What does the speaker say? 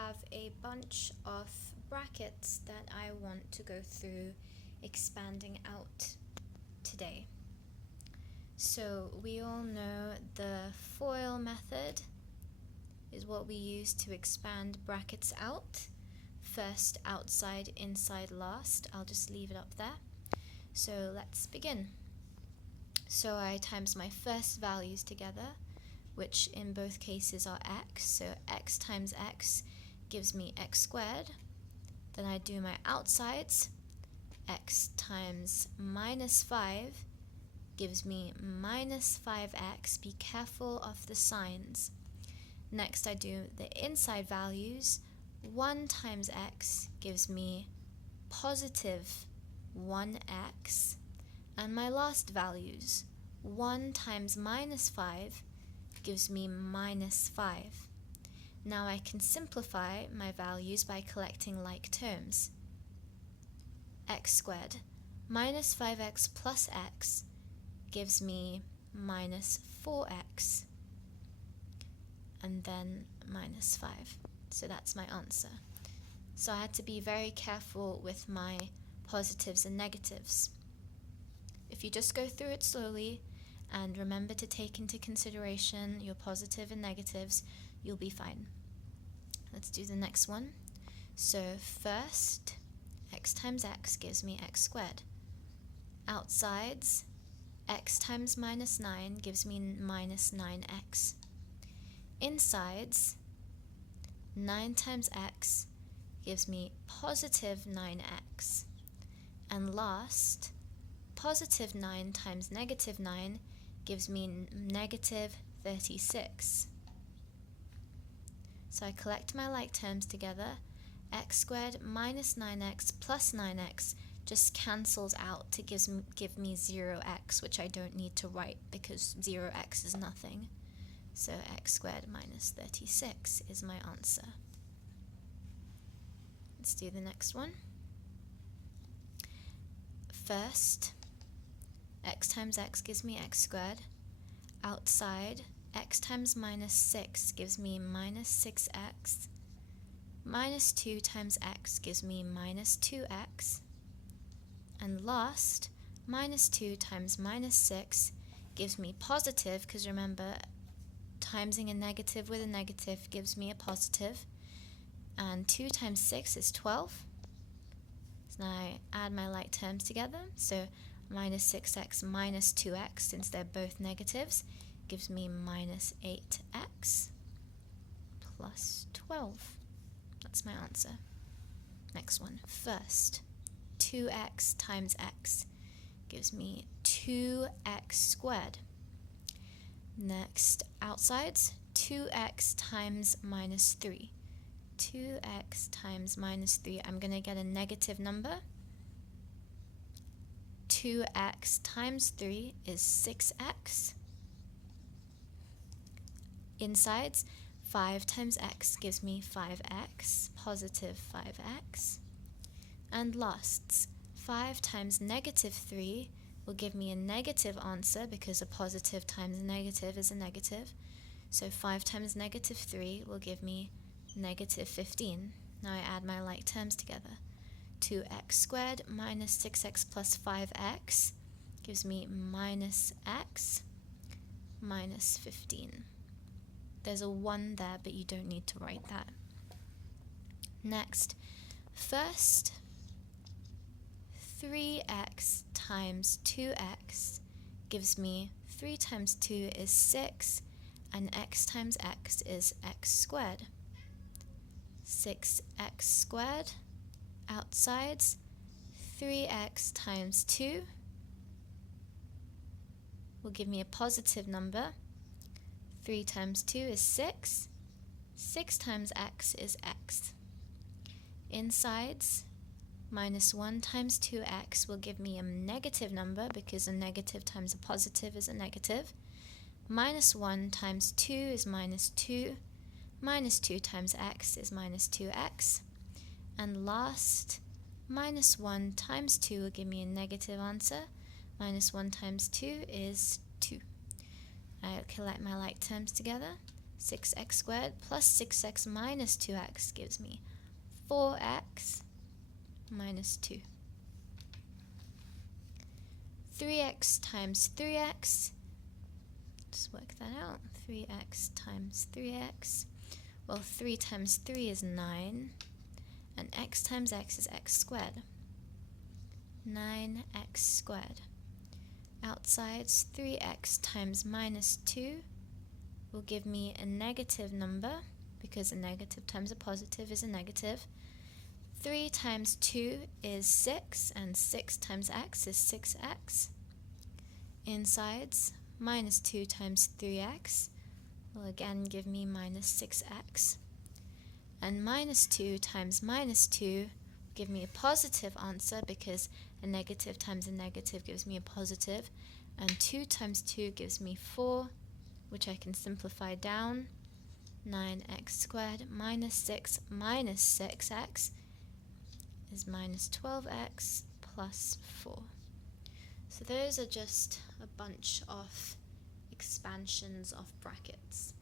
Have a bunch of brackets that I want to go through expanding out today. So we all know the FOIL method is what we use to expand brackets out. First, outside, inside, last. I'll just leave it up there. So let's begin. So I times my first values together, which in both cases are x. So x times x gives me x squared. Then I do my outsides. X times minus 5 gives me minus 5x. Be careful of the signs. Next I do the inside values. 1 times x gives me positive 1x. And my last values. 1 times minus 5 gives me minus 5. Now I can simplify my values by collecting like terms. X squared minus 5x plus x gives me minus 4x, and then minus 5. So that's my answer. So I had to be very careful with my positives and negatives. If you just go through it slowly and remember to take into consideration your positive and negatives, you'll be fine. Let's do the next one. So first, x times x gives me x squared. Outsides, x times minus 9 gives me minus 9x. Insides, 9 times x gives me positive 9x. And last, positive 9 times negative 9 gives me negative 36. So I collect my like terms together. X squared minus 9x plus 9x just cancels out to give me 0x, which I don't need to write because 0x is nothing. So x squared minus 36 is my answer. Let's do the next one. First, x times x gives me x squared. Outside, x times minus 6 gives me minus 6x. Minus 2 times x gives me minus 2x. And last, minus 2 times minus 6 gives me positive, because remember, timesing a negative with a negative gives me a positive. And 2 times 6 is 12. So now I add my like terms together. So minus 6x minus 2x, since they're both negatives, gives me minus 8x plus 12. That's my answer. Next one. First, 2x times x gives me 2x squared. Next, outsides, 2x times minus 3. 2x times minus 3. I'm going to get a negative number. 2x times 3 is 6x. Insides, 5 times x gives me 5x, positive 5x. And lasts, 5 times negative 3 will give me a negative answer because a positive times a negative is a negative. So 5 times negative 3 will give me negative 15. Now I add my like terms together. 2x squared minus 6x plus 5x gives me minus x minus 15. There's a 1 there, but you don't need to write that. Next, first, 3x times 2x gives me 3 times 2 is 6, and x times x is x squared. 6x squared. Outsides, 3x times 2 will give me a positive number. 3 times 2 is 6. 6 times x is x. Insides, minus 1 times 2x will give me a negative number because a negative times a positive is a negative. Minus 1 times 2 is minus 2. Minus 2 times x is minus 2x. And last, minus 1 times 2 will give me a negative answer. Minus 1 times 2 is 2. I collect my like terms together. 6x squared plus 6x minus 2x gives me 4x minus 2. 3x times 3x, let's work that out. 3x times 3x, well, 3 times 3 is 9, and x times x is x squared. 9x squared. Outside's 3x times minus 2 will give me a negative number, because a negative times a positive is a negative. 3 times 2 is 6, and 6 times x is 6x. Insides, minus 2 times 3x will again give me minus 6x. And minus 2 times minus 2 will give me a positive answer, because a negative times a negative gives me a positive. And 2 times 2 gives me 4, which I can simplify down. 9x squared minus 6 minus 6x is minus 12x plus 4. So those are just a bunch of expansions of brackets.